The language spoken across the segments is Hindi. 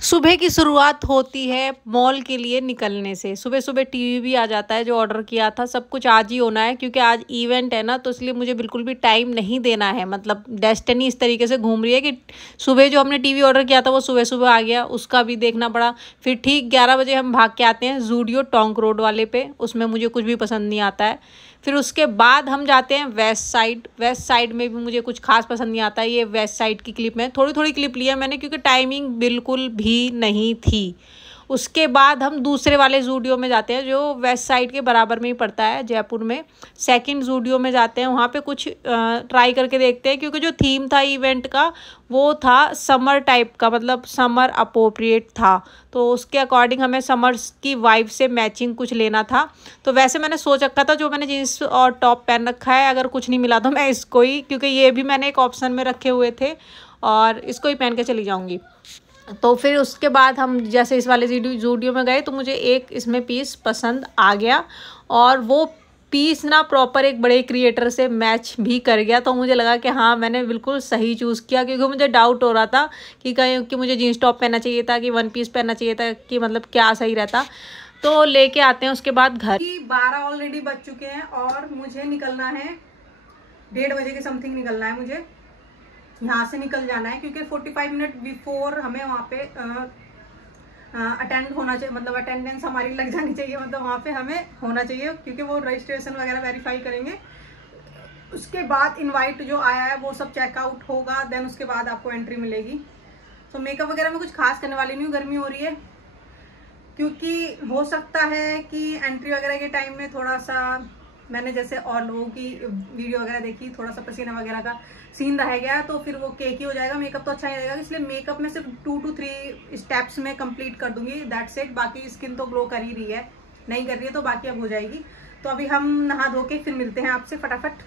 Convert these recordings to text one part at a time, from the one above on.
सुबह की शुरुआत होती है मॉल के लिए निकलने से। सुबह सुबह टीवी भी आ जाता है, जो ऑर्डर किया था सब कुछ आज ही होना है क्योंकि आज इवेंट है ना, तो इसलिए मुझे बिल्कुल भी टाइम नहीं देना है। मतलब डेस्टिनी इस तरीके से घूम रही है कि सुबह जो हमने टीवी ऑर्डर किया था वो सुबह सुबह आ गया, उसका भी देखना पड़ा। फिर ठीक 11 बजे हम भाग के आते हैं जूडियो टोंक रोड वाले पे, उसमें मुझे कुछ भी पसंद नहीं आता है। फिर उसके बाद हम जाते हैं वेस्ट साइड। वेस्ट साइड में भी मुझे कुछ खास पसंद नहीं आता है। ये वेस्ट साइड की क्लिप में थोड़ी थोड़ी क्लिप लिया मैंने क्योंकि टाइमिंग बिल्कुल भी नहीं थी। उसके बाद हम दूसरे वाले जूडियो में जाते हैं जो वेस्ट साइड के बराबर में ही पड़ता है जयपुर में। सेकंड जूडियो में जाते हैं, वहाँ पे कुछ ट्राई करके देखते हैं क्योंकि जो थीम था इवेंट का वो था समर टाइप का, मतलब समर अप्रोप्रिएट था, तो उसके अकॉर्डिंग हमें समर्स की वाइब से मैचिंग कुछ लेना था। तो वैसे मैंने सोच रखा था, जो मैंने जीन्स और टॉप पहन रखा है, अगर कुछ नहीं मिला तो मैं इसको ही, क्योंकि ये भी मैंने एक ऑप्शन में रखे हुए थे और इसको ही पहन के चली जाऊँगी। तो फिर उसके बाद हम जैसे इस वाले जूडियो में गए तो मुझे एक इसमें पीस पसंद आ गया और वो पीस ना प्रॉपर एक बड़े क्रिएटर से मैच भी कर गया। तो मुझे लगा कि हाँ मैंने बिल्कुल सही चूज़ किया, क्योंकि मुझे डाउट हो रहा था कि कहीं कि मुझे जीन्स टॉप पहनना चाहिए था कि वन पीस पहनना चाहिए था, कि मतलब क्या सही रहता। तो लेके आते हैं उसके बाद घर। 12 ऑलरेडी बज चुके हैं और मुझे निकलना है 1:30 बजे के समथिंग निकलना है। मुझे यहाँ से निकल जाना है क्योंकि 45 मिनट बिफोर हमें वहाँ पे अटेंड होना चाहिए, मतलब अटेंडेंस हमारी लग जानी चाहिए, मतलब वहाँ पे हमें होना चाहिए क्योंकि वो रजिस्ट्रेशन वगैरह वेरीफाई करेंगे। उसके बाद इनवाइट जो आया है वो सब चेकआउट होगा, देन उसके बाद आपको एंट्री मिलेगी। तो मेकअप वगैरह में कुछ खास करने वाली नहीं हूँ, गर्मी हो रही है, क्योंकि हो सकता है कि एंट्री वगैरह के टाइम में थोड़ा सा मैंने जैसे और लोगों की वीडियो वगैरह देखी, थोड़ा सा पसीना वगैरह का सीन रह गया तो फिर वो केक ही हो जाएगा, मेकअप तो अच्छा ही रहेगा। इसलिए मेकअप में सिर्फ 2 to 3 स्टेप्स में कंप्लीट कर दूंगी, दैट्स इट। बाकी स्किन तो ग्लो कर ही रही है, नहीं कर रही है तो बाकी अब हो जाएगी। तो अभी हम नहा धो के फिर मिलते हैं आपसे फटाफट।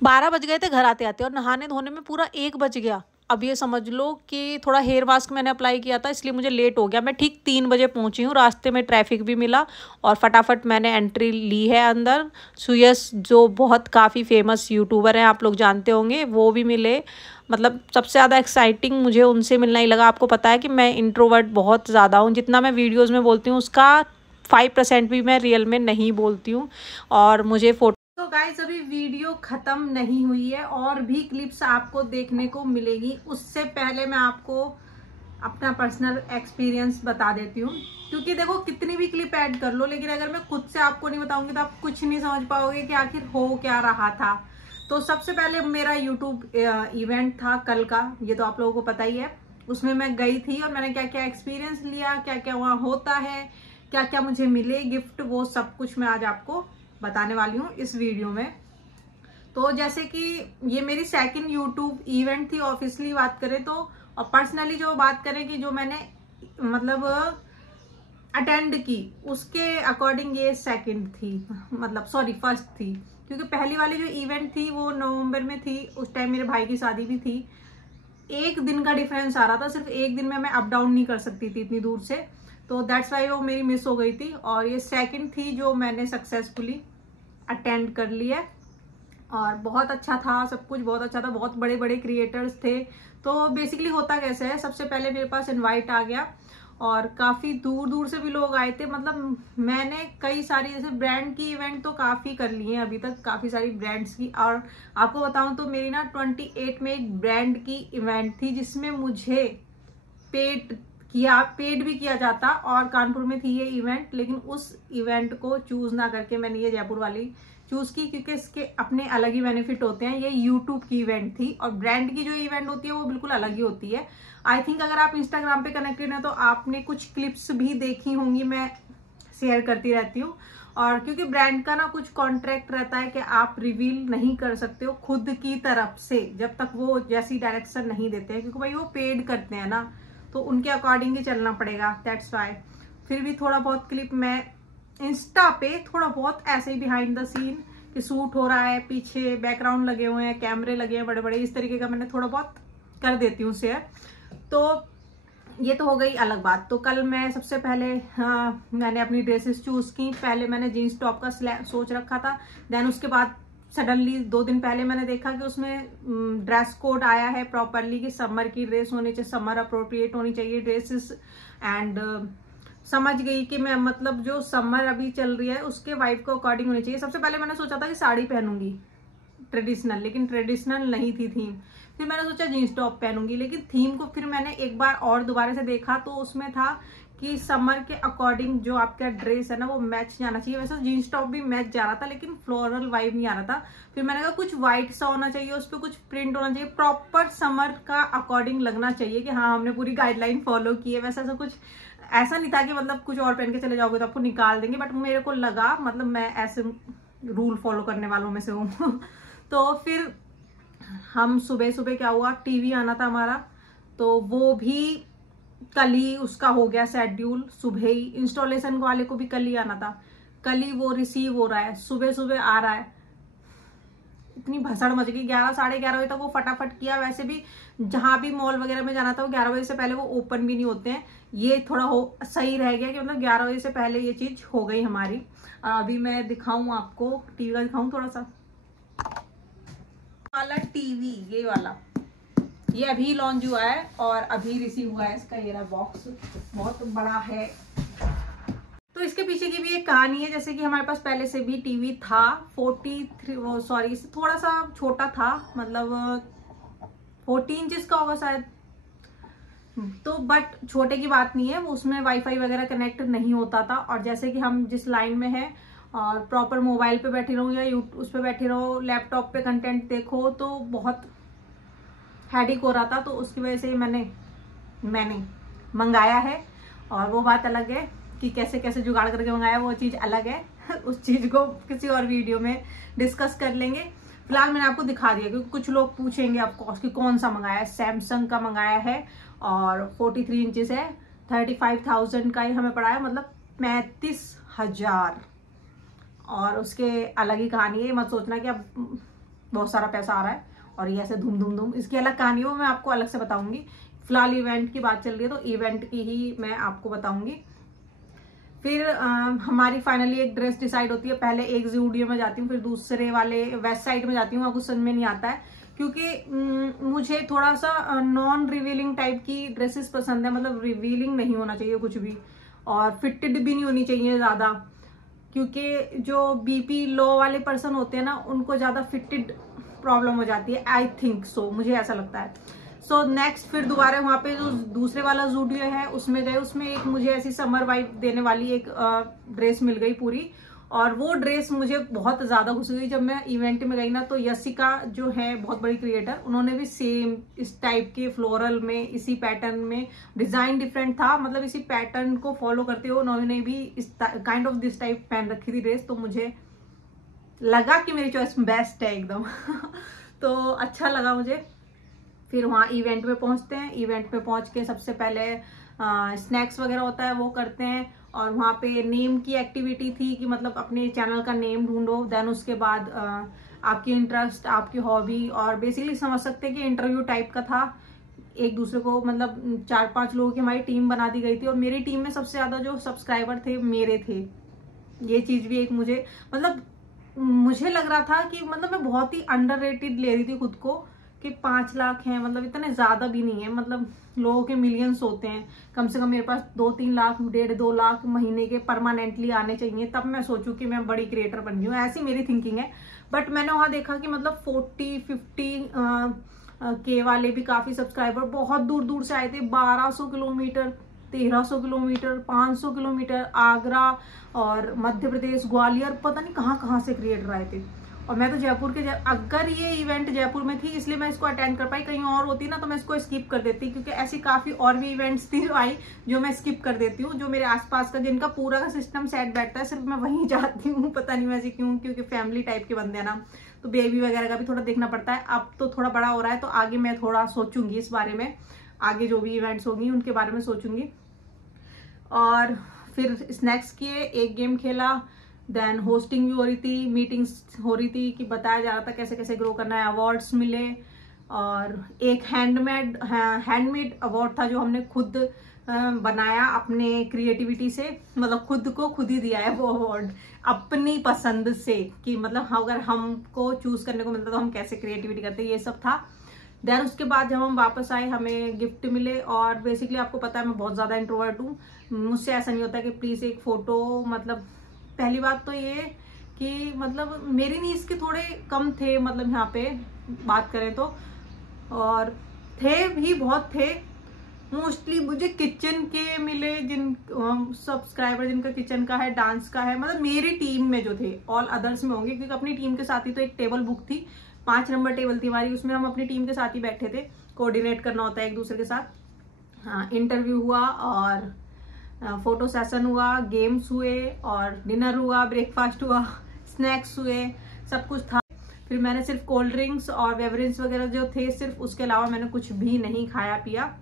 12 बज गए थे घर आते आते और नहाने धोने में पूरा 1 बज गया। अब ये समझ लो कि थोड़ा हेयर मास्क मैंने अप्लाई किया था इसलिए मुझे लेट हो गया। मैं ठीक 3 बजे पहुंची हूँ, रास्ते में ट्रैफिक भी मिला और फटाफट मैंने एंट्री ली है अंदर। सुयस जो बहुत काफ़ी फेमस यूट्यूबर हैं, आप लोग जानते होंगे, वो भी मिले। मतलब सबसे ज़्यादा एक्साइटिंग मुझे उनसे मिलना ही लगा। आपको पता है कि मैं इंट्रोवर्ट बहुत ज़्यादा हूँ, जितना मैं वीडियोज़ में बोलती हूँ उसका 5% भी मैं रियल में नहीं बोलती हूँ। और मुझे फोटो तो गाइस अभी वीडियो ख़त्म नहीं हुई है और भी क्लिप्स आपको देखने को मिलेगी। उससे पहले मैं आपको अपना पर्सनल एक्सपीरियंस बता देती हूँ, क्योंकि देखो कितनी भी क्लिप ऐड कर लो लेकिन अगर मैं खुद से आपको नहीं बताऊंगी तो आप कुछ नहीं समझ पाओगे कि आखिर हो क्या रहा था। तो सबसे पहले मेरा यूट्यूब इवेंट था कल का, ये तो आप लोगों को पता ही है। उसमें मैं गई थी और मैंने क्या क्या एक्सपीरियंस लिया, क्या क्या वहाँ होता है, क्या क्या मुझे मिले गिफ्ट, वो सब कुछ मैं आज आपको बताने वाली हूँ इस वीडियो में। तो जैसे कि ये मेरी सेकंड यूट्यूब इवेंट थी ऑफिशियली बात करें तो, और पर्सनली जो बात करें कि जो मैंने मतलब अटेंड की उसके अकॉर्डिंग ये सेकंड थी, मतलब सॉरी फर्स्ट थी, क्योंकि पहली वाली जो इवेंट थी वो नवंबर में थी। उस टाइम मेरे भाई की शादी भी थी, 1 दिन का डिफरेंस आ रहा था, सिर्फ 1 दिन में मैं अप डाउन नहीं कर सकती थी इतनी दूर से, तो दैट्स वाई वो मेरी मिस हो गई थी। और ये सेकंड थी जो मैंने सक्सेसफुली अटेंड कर लिया और बहुत अच्छा था, सब कुछ बहुत अच्छा था, बहुत बड़े बड़े क्रिएटर्स थे। तो बेसिकली होता कैसे है, सबसे पहले मेरे पास इनवाइट आ गया और काफ़ी दूर दूर से भी लोग आए थे। मतलब मैंने कई सारी जैसे ब्रांड की इवेंट तो काफ़ी कर ली हैं अभी तक, काफ़ी सारी ब्रांड्स की। और आपको बताऊं तो मेरी ना 28 में एक ब्रांड की इवेंट थी जिसमें मुझे पेड भी किया जाता और कानपुर में थी ये इवेंट, लेकिन उस इवेंट को चूज ना करके मैंने ये जयपुर वाली चूज की क्योंकि इसके अपने अलग ही बेनिफिट होते हैं। ये यूट्यूब की इवेंट थी और ब्रांड की जो इवेंट होती है वो बिल्कुल अलग ही होती है। आई थिंक अगर आप इंस्टाग्राम पे कनेक्टेड हैं तो आपने कुछ क्लिप्स भी देखी होंगी, मैं शेयर करती रहती हूँ। और क्योंकि ब्रांड का ना कुछ कॉन्ट्रैक्ट रहता है कि आप रिवील नहीं कर सकते हो खुद की तरफ से जब तक वो जैसी डायरेक्शन नहीं देते हैं, क्योंकि भाई वो पेड करते हैं ना, तो उनके अकॉर्डिंग ही चलना पड़ेगा, दैट्स वाई। फिर भी थोड़ा बहुत क्लिप मैं इंस्टा पे थोड़ा बहुत ऐसे ही बिहाइंड द सीन कि शूट हो रहा है, पीछे बैकग्राउंड लगे हुए हैं, कैमरे लगे हैं बड़े बड़े, इस तरीके का मैंने थोड़ा बहुत कर देती हूँ शेयर। तो ये तो हो गई अलग बात। तो कल मैं सबसे पहले मैंने अपनी ड्रेसेस चूज की। पहले मैंने जीन्स टॉप का सोच रखा था, देन उसके बाद सडनली 2 दिन पहले मैंने देखा कि उसमें ड्रेस कोड आया है प्रॉपरली कि समर की ड्रेस होनी चाहिए, समर अप्रोप्रिएट होनी चाहिए ड्रेसेस। एंड समझ गई कि मैं मतलब जो समर अभी चल रही है उसके वाइब को अकॉर्डिंग होनी चाहिए। सबसे पहले मैंने सोचा था कि साड़ी पहनूंगी ट्रेडिशनल, लेकिन ट्रेडिशनल नहीं थी थीम। फिर मैंने सोचा जीन्स टॉप पहनूंगी, लेकिन थीम को फिर मैंने एक बार और दोबारा से देखा तो उसमें था कि समर के अकॉर्डिंग जो आपका ड्रेस है ना वो मैच जाना चाहिए। वैसे जीन्स टॉप भी मैच जा रहा था लेकिन फ्लोरल वाइब नहीं आ रहा था। फिर मैंने कहा कुछ व्हाइट सा होना चाहिए, उस पर कुछ प्रिंट होना चाहिए, प्रॉपर समर का अकॉर्डिंग लगना चाहिए कि हाँ हमने पूरी गाइडलाइन फॉलो की है। वैसे कुछ ऐसा नहीं था कि मतलब कुछ और पहन के चले जाओगे तो आपको निकाल देंगे, बट मेरे को लगा मतलब मैं ऐसे रूल फॉलो करने वालों में से हूँ। तो फिर हम सुबह सुबह क्या हुआ, टीवी आना था हमारा, तो वो भी कल ही उसका हो गया शेड्यूल। सुबह ही इंस्टॉलेशन वाले को भी कल ही आना था, कल ही वो रिसीव हो रहा है, सुबह सुबह आ रहा है। इतनी भसड़ मच गई, 11 साढ़े 11 बजे तक वो फटाफट किया। वैसे भी जहां भी मॉल वगैरह में जाना था वो 11 बजे से पहले वो ओपन भी नहीं होते हैं। ये थोड़ा सही रह गया कि मतलब 11 बजे से पहले ये चीज हो गई हमारी। अभी मैं दिखाऊं आपको, टीवी का दिखाऊं थोड़ा सा वाला टीवी, ये वाला, ये अभी लॉन्च हुआ है और अभी रिसीव हुआ है इसका ये रहा बॉक्स, बहुत बड़ा है। तो इसके पीछे की भी एक कहानी है। जैसे कि हमारे पास पहले से भी टीवी था 43, सॉरी थोड़ा सा छोटा था, मतलब 40 इंचेस का होगा शायद, तो बट छोटे की बात नहीं है, वो उसमें वाईफाई वगैरह कनेक्ट नहीं होता था। और जैसे कि हम जिस लाइन में है और प्रॉपर मोबाइल पे बैठी रहो या उस पे बैठी रहो, लैपटॉप पे कंटेंट देखो, तो बहुत हेडेक हो रहा था। तो उसकी वजह से मैंने मंगाया है। और वो बात अलग है कि कैसे कैसे जुगाड़ करके मंगाया, वो चीज़ अलग है। उस चीज़ को किसी और वीडियो में डिस्कस कर लेंगे। फिलहाल मैंने आपको दिखा दिया क्योंकि कुछ लोग पूछेंगे ऑफकोर्स कि कौन सा मंगाया है। सैमसंग का मंगाया है और 43 इंचेस है, 35,000 का ही हमें पड़ा है, मतलब 35,000। और उसके अलग ही कहानी है, मत सोचना कि अब बहुत सारा पैसा आ रहा है और ये ऐसे धूम धूम धूम, इसकी अलग कहानी है, वो मैं आपको अलग से बताऊंगी। फिलहाल इवेंट की बात चल रही है तो इवेंट की ही मैं आपको बताऊंगी। फिर हमारी फाइनली एक ड्रेस डिसाइड होती है। पहले एक ज़ूडियो में जाती हूँ, फिर दूसरे वाले वेस्ट साइड में जाती हूँ। वहाँ कुछ समझ में नहीं आता है क्योंकि मुझे थोड़ा सा नॉन रिवीलिंग टाइप की ड्रेसेस पसंद है, मतलब रिवीलिंग नहीं होना चाहिए कुछ भी, और फिटेड भी नहीं होनी चाहिए ज़्यादा, क्योंकि जो बीपी लो वाले पर्सन होते हैं ना उनको ज़्यादा फिटेड प्रॉब्लम हो जाती है, आई थिंक सो, मुझे ऐसा लगता है। सो नेक्स्ट फिर दोबारा वहाँ पे जो दूसरे वाला ज़ूडियो है उसमें गए, उसमें एक मुझे ऐसी समर वाइब देने वाली एक ड्रेस मिल गई पूरी, और वो ड्रेस मुझे बहुत ज़्यादा खुश हुई। जब मैं इवेंट में गई ना तो यसिका जो है बहुत बड़ी क्रिएटर, उन्होंने भी सेम इस टाइप के फ्लोरल में, इसी पैटर्न में, डिज़ाइन डिफरेंट था, मतलब इसी पैटर्न को फॉलो करते हुए उन्होंने भी इस काइंड ऑफ दिस टाइप पहन रखी थी ड्रेस। तो मुझे लगा कि मेरी चॉइस बेस्ट है एकदम। तो अच्छा लगा मुझे। फिर वहाँ इवेंट में पहुँचते हैं, इवेंट में पहुँच के सबसे पहले स्नैक्स वगैरह होता है वो करते हैं, और वहाँ पे नेम की एक्टिविटी थी कि मतलब अपने चैनल का नेम ढूंढो। देन उसके बाद आपकी इंटरेस्ट, आपकी हॉबी, और बेसिकली समझ सकते हैं कि इंटरव्यू टाइप का था। एक दूसरे को मतलब 4-5 लोगों की हमारी टीम बना दी गई थी, और मेरी टीम में सबसे ज़्यादा जो सब्सक्राइबर थे मेरे थे। ये चीज़ भी एक मुझे मतलब मुझे लग रहा था कि मतलब मैं बहुत ही अंडररेटेड ले रही थी खुद को कि 5 लाख हैं, मतलब इतने ज़्यादा भी नहीं है, मतलब लोगों के मिलियंस होते हैं, कम से कम मेरे पास 2-3 लाख, 1.5-2 लाख महीने के परमानेंटली आने चाहिए, तब मैं सोचूं कि मैं बड़ी क्रिएटर बन गई हूँ। ऐसी मेरी थिंकिंग है। बट मैंने वहाँ देखा कि मतलब 40-50 के वाले भी काफ़ी सब्सक्राइबर बहुत दूर दूर से आए थे। 1200 किलोमीटर, 1300 किलोमीटर, 500 किलोमीटर, आगरा और मध्य प्रदेश, ग्वालियर, पता नहीं कहाँ कहाँ से क्रिएटर आए थे। और मैं तो जयपुर के अगर ये इवेंट जयपुर में थी इसलिए मैं इसको अटेंड कर पाई, कहीं और होती ना तो मैं इसको स्किप कर देती, क्योंकि ऐसी काफ़ी और भी इवेंट्स थी जो आई जो मैं स्किप कर देती हूँ, जो मेरे आसपास का जिनका पूरा का सिस्टम सेट बैठता है, सिर्फ मैं वहीं जाती हूँ। पता नहीं वैसे क्यों, क्योंकि फैमिली टाइप के बंदे हैं ना, तो बेबी वगैरह का भी थोड़ा देखना पड़ता है। अब तो थोड़ा बड़ा हो रहा है तो आगे मैं थोड़ा सोचूंगी इस बारे में, आगे जो भी इवेंट्स होंगी उनके बारे में सोचूंगी। और फिर स्नैक्स किए, एक गेम खेला, देन होस्टिंग भी हो रही थी, मीटिंग्स हो रही थी कि बताया जा रहा था कैसे कैसे ग्रो करना है, अवार्ड्स मिले, और एक हैंडमेड अवार्ड था जो हमने खुद बनाया अपने क्रिएटिविटी से, मतलब खुद को खुद ही दिया है वो अवार्ड अपनी पसंद से, कि मतलब अगर हमको चूज करने को मिलता तो हम कैसे क्रिएटिविटी करते, ये सब था। देन उसके बाद जब हम वापस आए हमें गिफ्ट मिले, और बेसिकली आपको पता है मैं बहुत ज़्यादा इंट्रोवर्ट हूँ, मुझसे ऐसा नहीं होता कि प्लीज़ एक फ़ोटो, मतलब पहली बात तो ये कि मतलब मेरी नीड्स के थोड़े कम थे, मतलब यहाँ पे बात करें तो, और थे भी बहुत थे। मोस्टली मुझे किचन के मिले, जिन सब्सक्राइबर जिनका किचन का है, डांस का है, मतलब मेरी टीम में जो थे, ऑल अदर्स में होंगे क्योंकि अपनी टीम के साथ ही तो एक टेबल बुक थी, 5 नंबर टेबल थी हमारी, उसमें हम अपनी टीम के साथ ही बैठे थे, कोऑर्डिनेट करना होता है एक दूसरे के साथ। हाँ, इंटरव्यू हुआ और फोटो सेशन हुआ, गेम्स हुए और डिनर हुआ, ब्रेकफास्ट हुआ, स्नैक्स हुए, सब कुछ था। फिर मैंने सिर्फ कोल्ड ड्रिंक्स और बेवरेज वगैरह जो थे सिर्फ, उसके अलावा मैंने कुछ भी नहीं खाया पिया।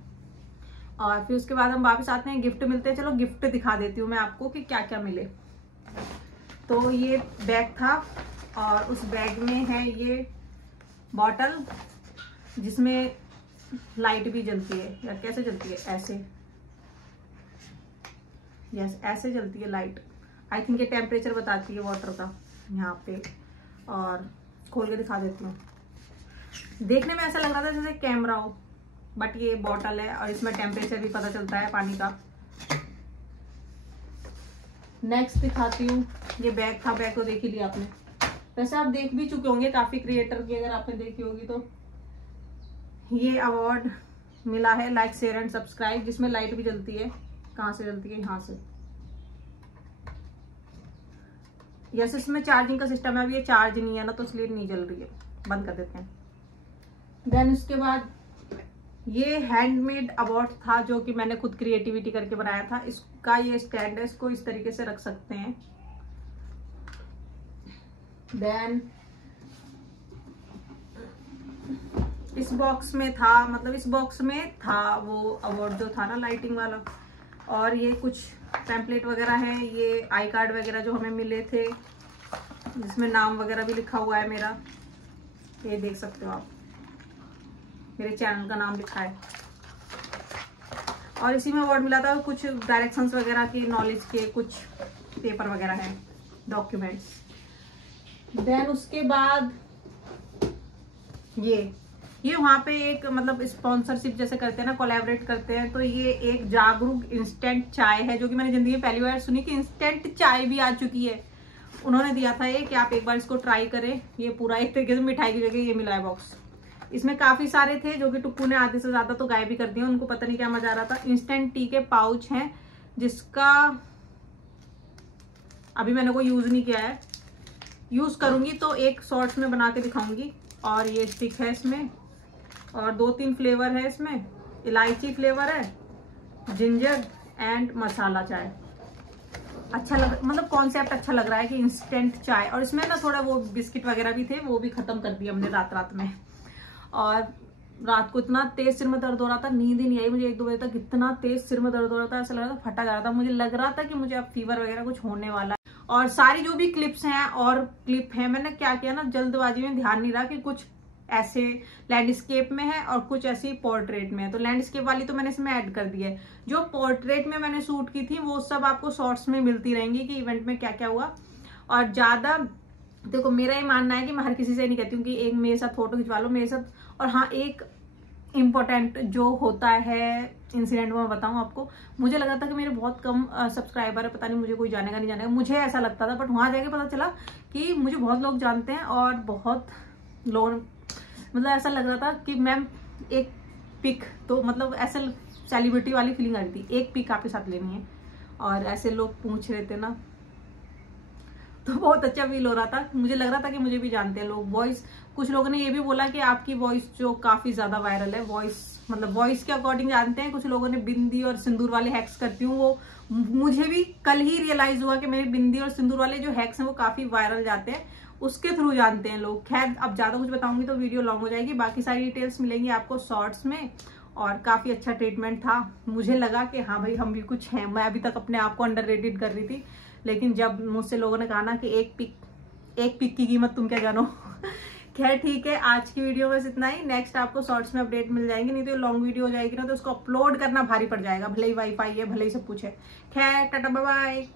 और फिर उसके बाद हम वापस आते हैं, गिफ्ट मिलते हैं। चलो गिफ्ट दिखा देती हूँ मैं आपको कि क्या क्या मिले। तो ये बैग था और उस बैग में है ये बॉटल जिसमें लाइट भी जलती है, या कैसे जलती है, ऐसे, यस ऐसे जलती है लाइट। आई थिंक ये टेम्परेचर बताती है वाटर का यहाँ पे, और खोल के दिखा देती हूँ। देखने में ऐसा लग रहा था जैसे कैमरा हो, बट ये बॉटल है और इसमें टेम्परेचर भी पता चलता है पानी का। नेक्स्ट दिखाती हूँ, ये बैग था, बैग तो देख ही लिया आपने, वैसे आप देख भी चुके होंगे काफी क्रिएटर की, अगर आपने देखी होगी तो। ये अवार्ड मिला है लाइक शेयर एंड सब्सक्राइब, जिसमें लाइट भी जलती है। कहाँ से जलती है, यहाँ से। यस, इसमें चार्जिंग का सिस्टम है, अभी ये चार्ज नहीं है ना तो इसलिए नहीं जल रही है, बंद कर देते हैं। देन उसके बाद ये हैंडमेड अवार्ड था जो कि मैंने खुद क्रिएटिविटी करके बनाया था। इसका ये स्टैंड है, इसको इस तरीके से रख सकते हैं। देन इस बॉक्स में था, मतलब इस बॉक्स में था वो अवार्ड जो था ना लाइटिंग वाला, और ये कुछ टेम्पलेट वगैरह है, ये आई कार्ड वगैरह जो हमें मिले थे, जिसमें नाम वगैरह भी लिखा हुआ है मेरा, ये देख सकते हो आप, मेरे चैनल का नाम लिखा है। और इसी में अवार्ड मिला था, कुछ डायरेक्शंस वगैरह के, नॉलेज के कुछ पेपर वगैरह हैं, डॉक्यूमेंट्स। देन उसके बाद ये वहाँ पे एक मतलब स्पॉन्सरशिप जैसे करते हैं ना, कोलैबोरेट करते हैं, तो ये एक जागरूक इंस्टेंट चाय है, जो कि मैंने जिंदगी में पहली बार सुनी कि इंस्टेंट चाय भी आ चुकी है। उन्होंने दिया था ये कि आप एक बार इसको ट्राई करें। ये पूरा एक तरीके से मिठाई की जगह ये मिला है बॉक्स। इसमें काफी सारे थे जो कि टुक्कू ने आधे से ज्यादा तो गायब भी कर दिया, उनको पता नहीं क्या मजा आ रहा था। इंस्टेंट टी के पाउच हैं, जिसका अभी मैंने कोई यूज नहीं किया है, यूज करूंगी तो एक शॉर्ट्स में बना के दिखाऊंगी। और ये स्टिक है इसमें, और 2-3 फ्लेवर है इसमें, इलायची फ्लेवर है, जिंजर एंड मसाला चाय। अच्छा लग, मतलब कॉन्सेप्ट अच्छा लग रहा है कि इंस्टेंट चाय। और इसमें ना थोड़ा वो बिस्किट वगैरह भी थे, वो भी खत्म कर दिया हमने रात में। और रात को इतना तेज सिर में दर्द हो रहा था, नींद ही नहीं आई मुझे 1-2 बजे तक, इतना तेज सिर में दर्द हो रहा था, ऐसा लग रहा था फटा जा रहा था। मुझे लग रहा था कि मुझे अब फीवर वगैरह कुछ होने वाला है। और सारी जो भी क्लिप्स हैं और क्लिप है, मैंने क्या किया ना, जल्दबाजी में ध्यान नहीं रहा कि कुछ ऐसे लैंडस्केप में है और कुछ ऐसी पोर्ट्रेट में है। तो लैंडस्केप वाली तो मैंने इसमें ऐड कर दी है। जो पोर्ट्रेट में मैंने शूट की थी वो सब आपको शॉर्ट्स में मिलती रहेंगी कि इवेंट में क्या क्या हुआ। और ज्यादा देखो, मेरा ये मानना है कि मैं हर किसी से नहीं कहती हूँ कि एक मेरे साथ फोटो खिंचवा लो मेरे साथ। और हाँ, एक इम्पोर्टेंट जो होता है इंसिडेंट में बताऊं आपको, मुझे लगा था कि मेरे बहुत कम सब्सक्राइबर है, पता नहीं मुझे कोई जानेगा नहीं जानेगा, मुझे ऐसा लगता था। बट वहां जाके पता चला कि मुझे बहुत लोग जानते हैं, और बहुत लोग, मतलब ऐसा लग रहा था कि मैम एक पिक, तो मतलब ऐसे सेलिब्रिटी वाली फीलिंग आ रही थी, एक पिक आपके साथ लेनी है। और ऐसे लोग पूछ रहे थे ना, तो बहुत अच्छा फील हो रहा था। मुझे लग रहा था कि मुझे भी जानते हैं लोग। वॉइस, कुछ लोगों ने ये भी बोला कि आपकी वॉइस जो काफी ज्यादा वायरल है, वॉइस मतलब वॉइस के अकॉर्डिंग जानते हैं। कुछ लोगों ने बिंदी और सिंदूर वाले हैक्स करती हूँ, वो मुझे भी कल ही रियलाइज हुआ कि मेरे बिंदी और सिंदूर वाले जो हैक्स हैं वो काफी वायरल जाते हैं, उसके थ्रू जानते हैं लोग। खैर, अब ज्यादा कुछ बताऊंगी तो वीडियो लॉन्ग हो जाएगी। बाकी सारी डिटेल्स मिलेंगी आपको शॉर्ट्स में। और काफी अच्छा ट्रीटमेंट था, मुझे लगा कि हाँ भाई हम भी कुछ हैं। मैं अभी तक अपने आप को अंडररेटेड कर रही थी, लेकिन जब मुझसे लोगों ने कहा ना कि एक पिक की कीमत तुम क्या जानो खैर ठीक है, आज की वीडियो बस इतना ही। नेक्स्ट आपको शॉर्ट्स में अपडेट मिल जाएंगे, नहीं तो लॉन्ग वीडियो हो जाएगी ना तो उसको अपलोड करना भारी पड़ जाएगा, भले ही वाईफाई है, भले ही सब कुछ है। खैर टाटा बाय बाय।